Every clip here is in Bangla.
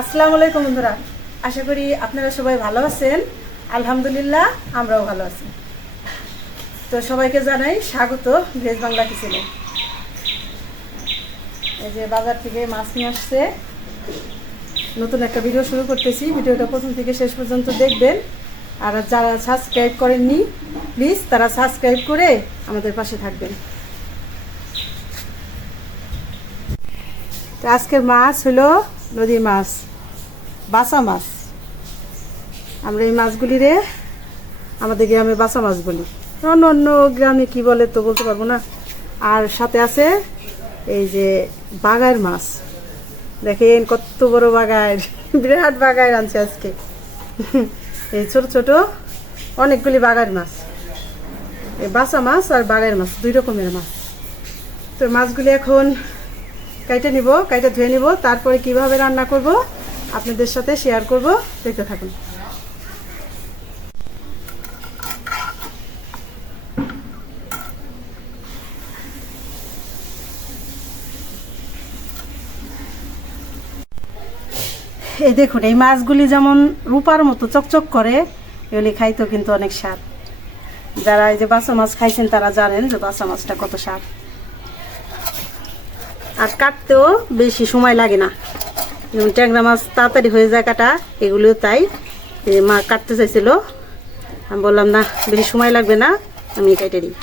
আসসালামু আলাইকুম বন্ধুরা, আশা করি আপনারা সবাই ভালো আছেন। আলহামদুলিল্লাহ আমরাও ভালো আছি। তো সবাইকে জানাই স্বাগত ভেজ বাংলা কিচেনে। এই যে বাজার থেকে মাছ নিয়ে আসছে, নতুন একটা ভিডিও শুরু করতেছি। ভিডিওটা প্রথম থেকে শেষ পর্যন্ত দেখবেন। আর যারা সাবস্ক্রাইব করেননি প্লিজ তারা সাবস্ক্রাইব করে আমাদের পাশে থাকবেন। তো আজকের মাছ হলো নদীর মাছ, বাসা মাছ। আমরা এই মাছগুলিরে আমাদের গ্রামে বাসা মাছ বলি, অন্য অন্য গ্রামে কি বলে তো বলতে পারবো না। আর সাথে আছে এই যে বাগার মাছ, দেখেন কত বড় বাগার, বিরাট বাগার আনছে আজকে। এই ছোট ছোট অনেকগুলি বাগার মাছ, এই বাসা মাছ আর বাগার মাছ দুই রকমের মাছ। তো মাছগুলি এখন কাইটে নিব, কাইটে ধুয়ে নিব, তারপরে কিভাবে রান্না করব আপনাদের সাথে শেয়ার করব, দেখতে থাকুন। এই দেখুন, এই মাছগুলি যেমন রূপার মতো চকচক করে, এগুলি খাইতেও কিন্তু অনেক স্বাদ। যারা এই যে বাসা মাছ খাইছেন তারা জানেন যে বাসা মাছটা কত স্বাদ। আর কাটতেও বেশি সময় লাগে না, যেমন ট্যাংরা মাছ তাড়াতাড়ি হয়ে যায় কাটা, এগুলিও তাই। মা কাটতে চাইছিল, আমি বললাম না বেশি সময় লাগবে না, আমি কেটে দিই।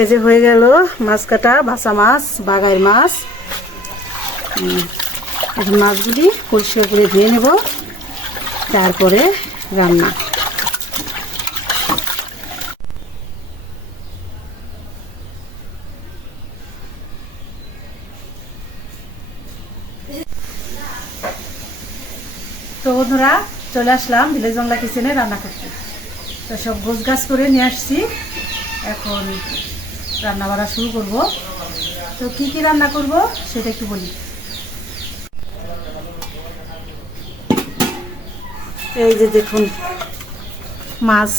এই যে হয়ে গেল মাছ কাটা, বাসা মাছ, বাগার মাছ। এখন মাছগুলি পরিষ্কার করে ধুয়ে নেব, তারপরে রান্না। তো বন্ধুরা, চলে আসলাম ভিলেজ বাংলা কিচেনে রান্না করতে। তো সব গোছগাছ করে নিয়ে আসছি, এখন রান্না বাড়া শুরু করব। তো কি কি রান্না করব সেটা একটু বলি। এই যে দেখুন, মাছ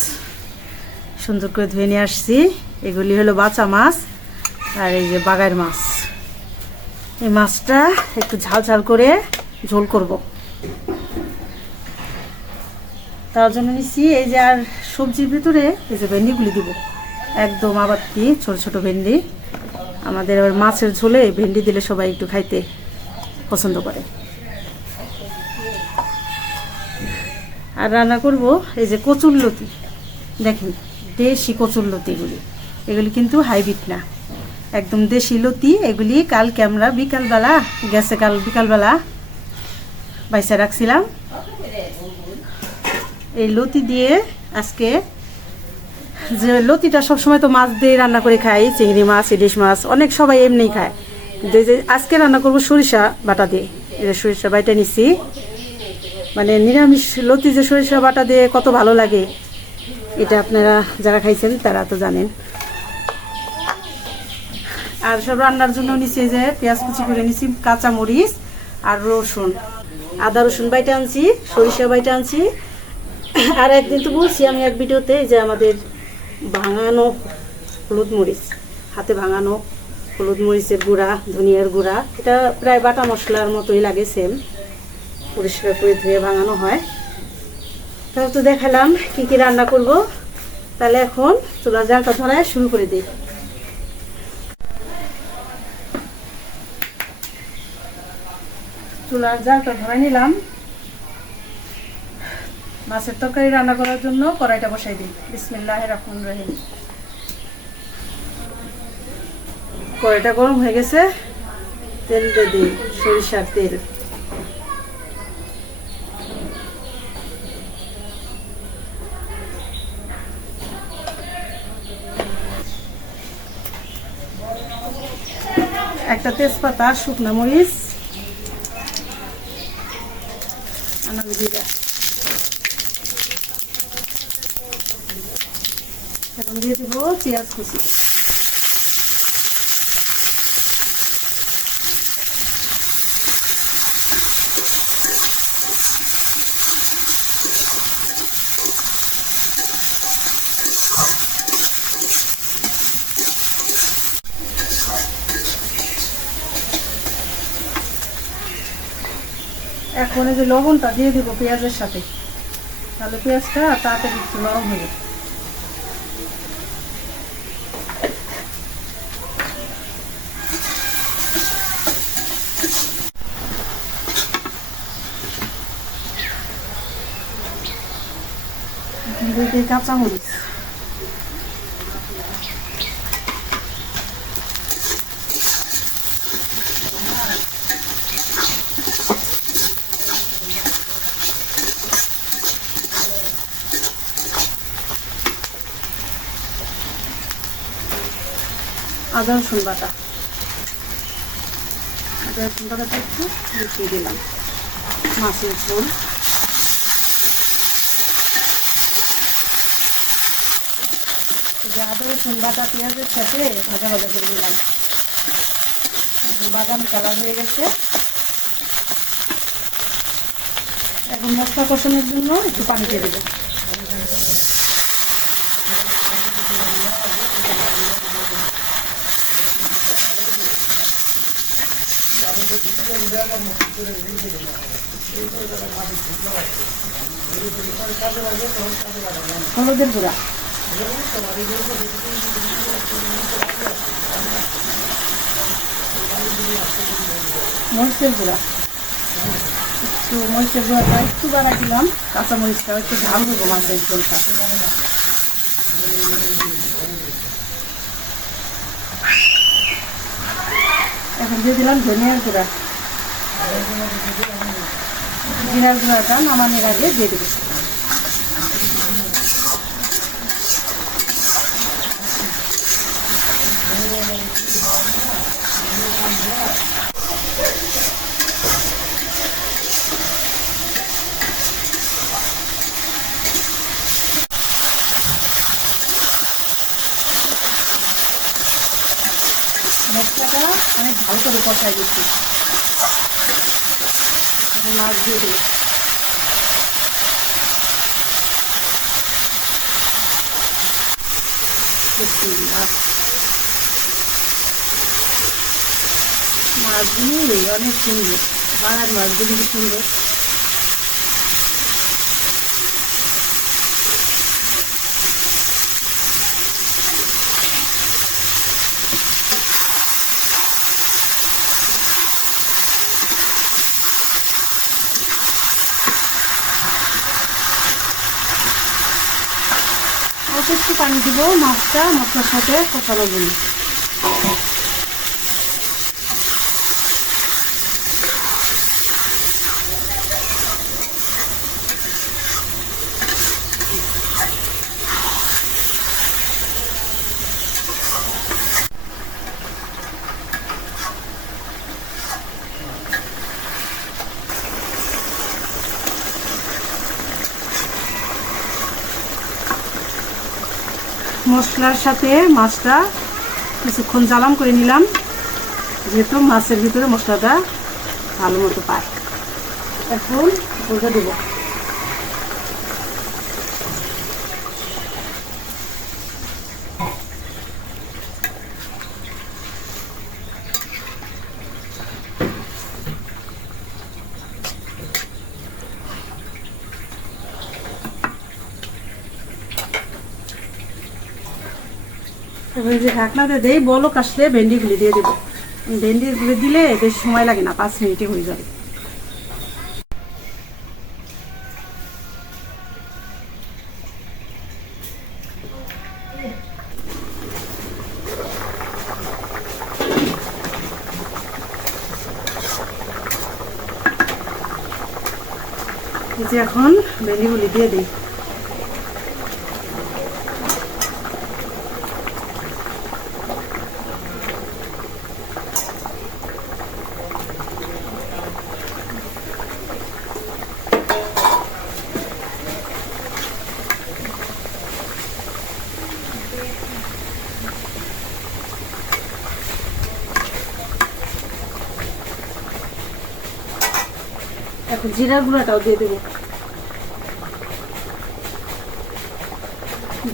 সুন্দর করে ধুয়ে নিয়ে আসছি। এগুলি হলো বাচা মাছ, আর এই যে বাগার মাছ। এই মাছটা একটু ঝাল ঝাল করে ঝোল করব, তার জন্য নিচ্ছি। এই যে আর সবজির ভিতরে এই যে ভেন্ডিগুলি দিব, একদম আবারটি ছোট ছোট ভেন্ডি। আমাদের আবার মাছের ঝোলে ভেন্ডি দিলে সবাই একটু খাইতে পছন্দ করে। আর রান্না করব এই যে কচুরলতি, দেখেন দেশি কচুরলতিগুলি, এগুলি কিন্তু হাইব্রিড না, একদম দেশি লতি। এগুলি কালকে আমরা বিকালবেলা গেছে, কাল বিকালবেলা বাইসা রাখছিলাম। এই লতি দিয়ে আজকে, যে লতিটা সবসময় তো মাছ দিয়ে রান্না করে খাই, চিংড়ি মাছ, ইলিশ মাছ, অনেক সবাই এমনিই খায়। যে আজকে রান্না করব সরিষা বাটা দিয়ে। এটা সরিষা বাটা নিচ্ছি, মানে নিরামিষ লতি যে সরিষা বাটা দিয়ে কত ভালো লাগে, এটা আপনারা যারা খাইছেন তারা তো জানেন। আর সব রান্নার জন্য নিচ্ছি যে পেঁয়াজ কুচি করে নিচ্ছি, কাঁচামরিচ আর রসুন, আদা রসুন বাইটা আনছি, সরিষা বাইটা আনছি। আর একদিন তো বলছি আমি এক ভিডিওতে যে আমাদের ভাঙানো হলুদ মরিচ, হাতে ভাঙানো হলুদ মরিচের গুঁড়া, ধনিয়ার গুঁড়া, এটা প্রায় বাটা মশলার মতোই লাগে, সেম পরিষ্কার করে ধুয়ে ভাঙানো হয়। তাহলে তো দেখালাম কি কি রান্না করব। তাহলে এখন চুলার জালটা ধরায় শুরু করে দিই। চুলার জালটা ধরে নিলাম। মাছের তরকারি রান্না করার জন্য কড়াইটা বসাই দিই। বিসমিল্লাহির রহমানির রহিম। কড়াইটা গরম হয়ে গেছে, তেল দিয়ে দিই, সরিষার তেল। একটা তেজপাতা, শুকনো মরিচ, জিরা। এখন দিয়ে দেবো পেঁয়াজ কুচি। এখন এই যে লবণটা দিয়ে দিব পেঁয়াজের সাথে, তাহলে পেঁয়াজটা তাড়াতাড়ি একটু নরম হবে। দিয়ে দিই কাঁচামরিচ, আদা রসুন বাটা, আদা রসুন বাটাটা একটু মিশিয়ে দিলাম, মাছের ঝোল। আদা রসুন বাটা পেঁয়াজের সাথে ভাজা ভাজা করে দিলাম, বাদামি কালার হয়ে গেছে। এখন মশলা কষানোর জন্য একটু পানি দিয়ে দেবো। হলুদের গুঁড়া, মরিচের গুঁড়া, একটু মরিচের গুঁড়াটা একটু বাড়া দিলাম, কাঁচা মরিচটা একটু ঝাল দেবো মাছের ঝোলটা। এখন দিয়ে দিলাম ধনিয়ার গুঁড়া, জিরার গুঁড়াটা নামানোর আগে দিয়ে দেবো। মশলাটা অনেক ভালো করে কষাই দিচ্ছি, এখন মাছ দিয়ে দেবো। মাছগুলি অনেক সুন্দর, বাঙালি মাছগুলি কি সুন্দর। অল্প একটু পানি দিব মাছটা মশলার সাথে কষানোর জন্য। মশলার সাথে মাছটা কিছুক্ষণ জ্বালাম করে নিলাম, যেহেতু মাছের ভিতরে মশলাটা ভালো মতো পায়। এখন ওটা দেব। এবার যে ঢাকনাতে দেই, বলক আসলে ভেন্ডিগুলি দিয়ে দেবো। ভেন্ডিগুলি দিলে বেশি সময় লাগে না, 5 মিনিটে হয়ে যাবে। এই যে এখন ভেন্ডিগুলি দিয়ে দিই। এখন জিরার গুঁড়াটাও দিয়ে দেবো,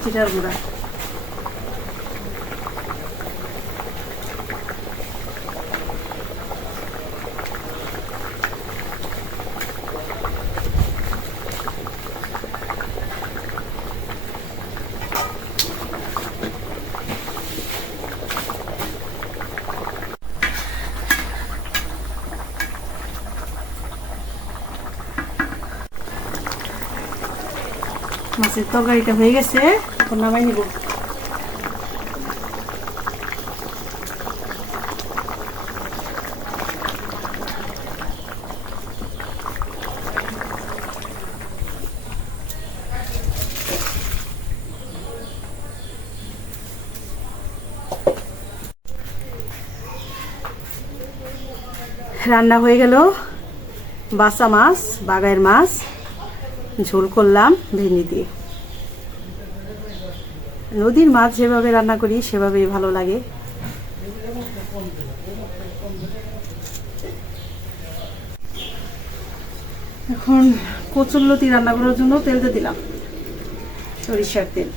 জিরার গুঁড়া। মাছের তরকারিটা হয়ে গেছে, এখন নামাই নিব। রান্না হয়ে গেল বাসা মাছ, বাগাইয়ের মাছ ঝোল করলাম ভেন্ডি দিয়ে। নদীর মাছ যেভাবে রান্না করি সেভাবেই ভালো লাগে। এখন কচুরলতি রান্না করার জন্য তেল দিয়ে দিলাম, সরিষার তেল।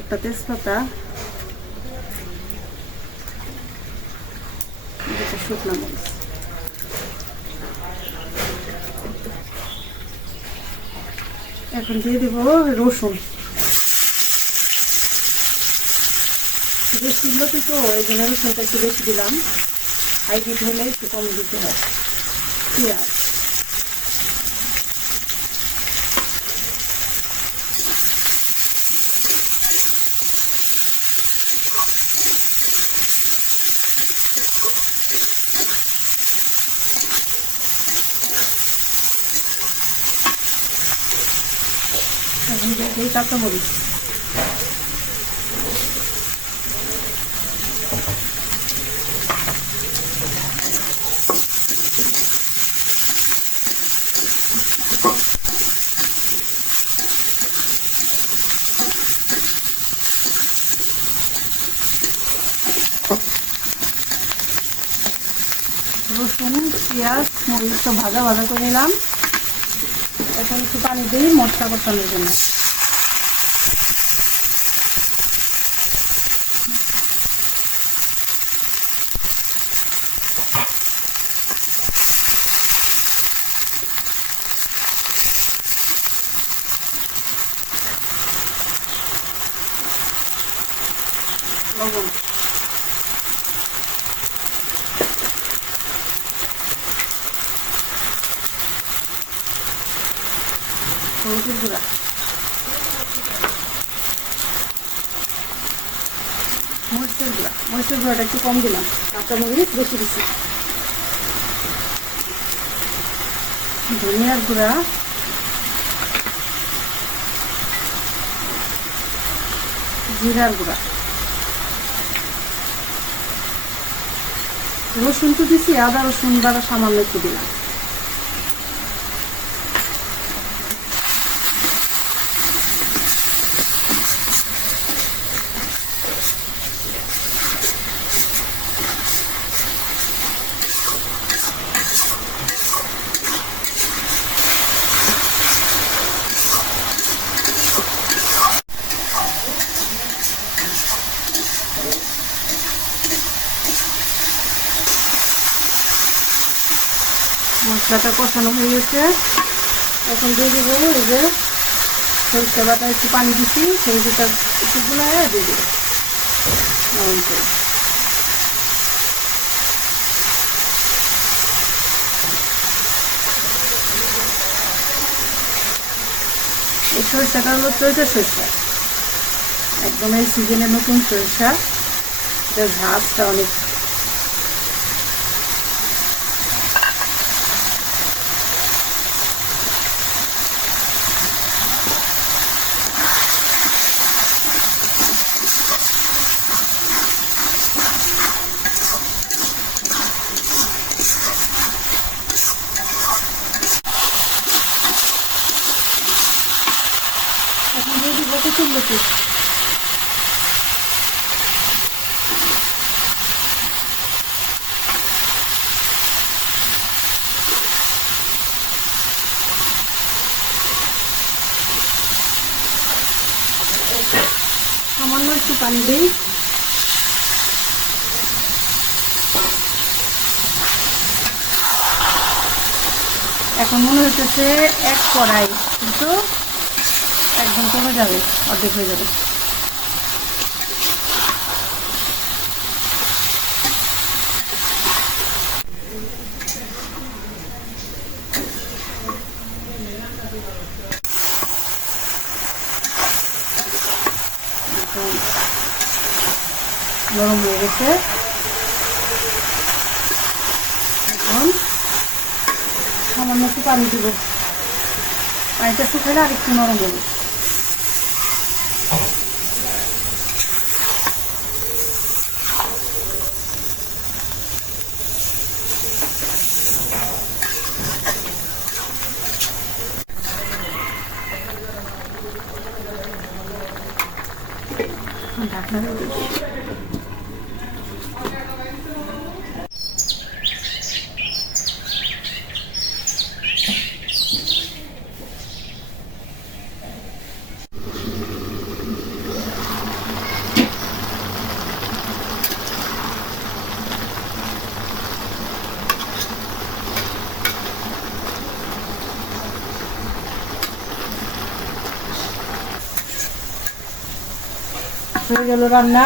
একটা তেজপাতা, শুকনো মরিচ, এখন দিয়ে দেব রসুন। বেশি লতি তো এই জন্য রসুনটা একটু বেশি দিলাম, হাইব্রিড হলে একটু কম দিতে হয়। পেঁয়াজ, এখন এই কাঁচামরিচ, রসুন, পেঁয়াজ, মরিচ তো ভাজা ভাজা করে নিলাম। এখন একটু পানি দিই মশলা কষানোর জন্য। লবণ, হলুদের গুঁড়া, মরিচের গুঁড়া। মরিচের গুঁড়াটা একটু কম দিলাম, কাঁচামরিচ বেশি দিচ্ছি। ধনিয়ার গুঁড়া, জিরার গুঁড়া, রসুন তো দিছি, আদা রসুন বাটা সামান্য একটু দিলাম। মশলাটা কষানো হয়ে গেছে, এখন দিয়ে দেবো এই যে সরিষা বাটা, একটু পানি দিচ্ছি, সরিষাটা একটু গুলায় দিয়ে দেবো লবণ করে। এই সরিষাটা হলো চৈতে সরিষা, একদম এই সিজনে নতুন সরিষা, এটার ঝাঁজটা অনেক। এখন দিয়ে দিব কচুরলতি। সামান্য একটু পানি দিই। এখন মনে হচ্ছে এক কড়াই, কিন্তু একদম কমে যাবে, অর্ধেক হয়ে যাবে। নরম হয়ে গেছে। এখন সামান্য একটু পানি দিব, পানিটা শুকালে আর একটু নরম হবে। ঢাকনা দিয়ে হয়ে গেল রান্না।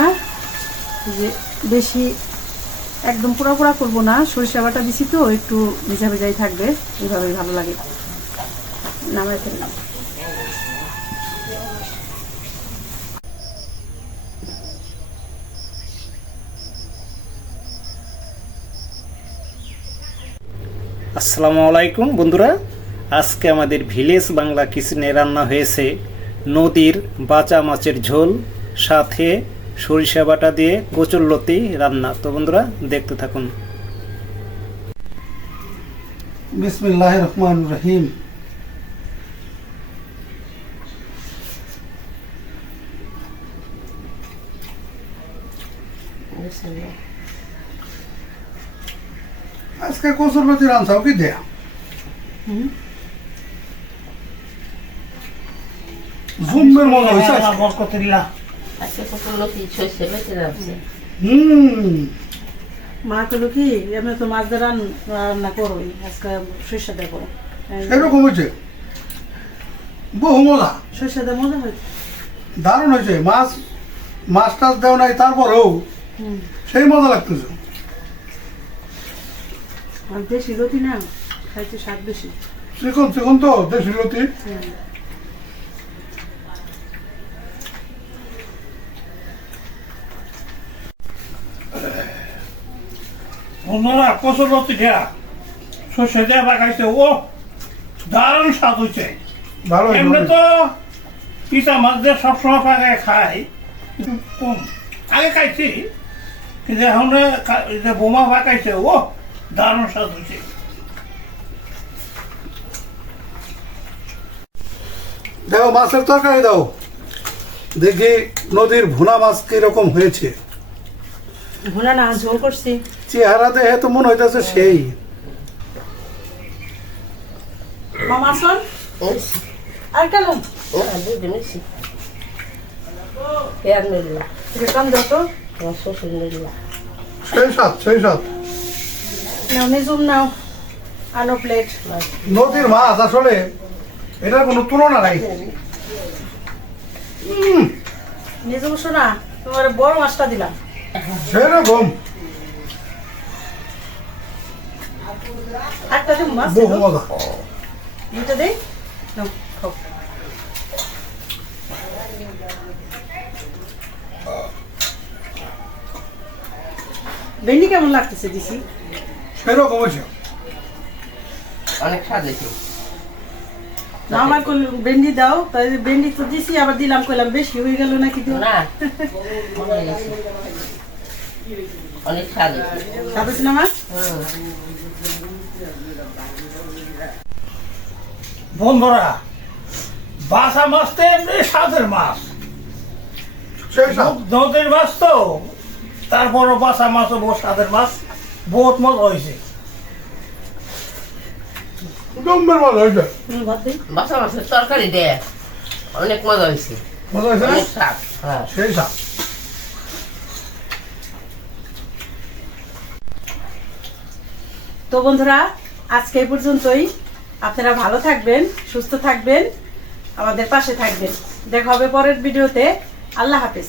যে বেশি একদম পোড়া পোড়া করবো না, সরিষা বাটা দিছি তো একটু ভেজা ভেজাই থাকবে, এইভাবেই ভালো লাগে। নামাই ফেললাম। আসসালামু আলাইকুম বন্ধুরা, আজকে আমাদের ভিলেজ বাংলা কিচেনে রান্না হয়েছে নদীর বাঁচা মাছের ঝোল, সাথে সরিষা বাটা দিয়ে কচুরলতি রান্না। তো বন্ধুরা দেখতে থাকুন। বিসমিল্লাহির রহমানির রহিম। আজকে কচুরলতি রান্নাও কি দেয়া জুমের মজা হয়েছে। মা কইলো কি এমনি তো মাছ দিয়ে রান্না করোই, আজকে সরিষা দিয়ে করো। এরকম হয়েছে, বহু মজা, সরিষা দিয়ে মজা হয়েছে, দারুণ হয়েছে। মাছ টাছ দেও নাই, তারপরেও সেই মজা লাগতেছে। আর দেশি লতি না খাইতে স্বাদ বেশি। চিকন চিকন তো দেশি লতি। বন্ধুরা কচুরলতি দেয়া সর্ষে দেয়া পাকাইছে, ও দারুণ স্বাদ হয়েছে। ভালো এমনি তো পিতা মাছ দিয়ে সবসময় পাকায় খাই, কম আগে খাইছি, কিন্তু এখন যে বোমা পাকাইছে, ও দারুণ স্বাদ হয়েছে। দেখো মাছের তরকারি দাও, দেখি নদীর ভুনা মাছ কিরকম হয়েছে। ভুনা না ঝোল করছি। চেহারা দেখে তো মনে হইতেছে সেই। মামা আসুন আর কেন কাম যত সেই সাত সেই সাত। নাও নিজুম নাও, আনো প্লেট। নদীর মাছ আসলে এটার কোনো তুলনা নাই। নিজুম শোনা, তোমার বড় মাছটা দিলাম সেরকম একটা দিন মাছ বহু মজা। দুটো দেই নাও খাও। ভেন্ডি কেমন লাগতেছে দিছি? সেরকম হয়েছে, অনেক স্বাদ হয়েছে। না আমার ভেন্ডি দাও, তাই ভেন্ডি তো দিছি, আবার দিলাম, কইলাম বেশি হয়ে গেল নাকি দিও না মজা হয়েছে, অনেক স্বাদ হয়েছে। স্বাদ হয়েছে না মাছ? বন্ধুরা বাসা মাছ তো এমনি স্বাদের মাছ, সেই সাত। নদীর মাছ তো, তারপরও বাসা মাছও বহু স্বাদের মাছ, বহুত মজা হয়েছে। জম্মের মজা হয়েছে। ভাত দিই। বাসা মাছের তরকারি দেয় অনেক মজা হয়েছে, মজা হয়েছে না? অনেক স্বাদ। হ্যাঁ সেই সাত। তো বন্ধুরা আজকে এই পর্যন্তই। আপনারা ভালো থাকবেন, সুস্থ থাকবেন, আমাদের পাশে থাকবেন। দেখা হবে পরের ভিডিওতে। আল্লাহ হাফেজ।